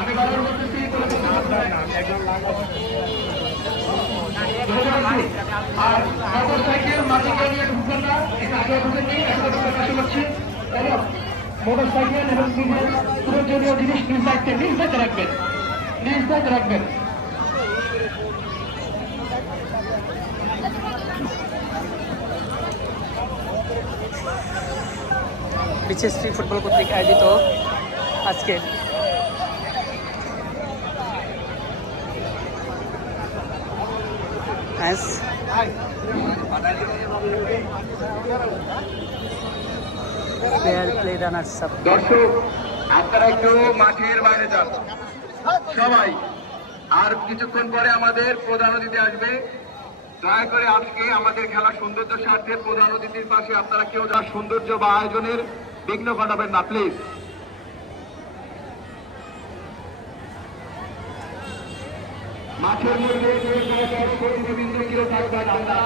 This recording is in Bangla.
আমি বারবার বলতেছি আর মোটর সাইকেল মাটি নিয়ে ঢুকবেন না, এটা আগে ঢুকে নিয়ে এখন পাশে করছি। মোটর সাইকেল এবং নিজের প্রয়োজনীয় জিনিস নিজ দায়িত্বে রাখবেন, নিজ দায়িত্বে রাখবেন। বিচেশ্রী ফুটবল কর্তৃক আয়োজিত আজকে match fair play runners up. দর্শক আপনারা একটু মাঠের বাইরে যান সবাই, আর কিছুক্ষণ পরে আমাদের প্রধান অতিথি আসবে। দয়া করে আজকে আমাদের খেলার সৌন্দর্য স্বার্থে প্রধান অতিথির পাশে আপনারা কেউ যার সৌন্দর্য বা আয়োজনের বিঘ্ন ঘটাবেন না প্লিজ। মাঠের মধ্যে কেউ থাকবেন না।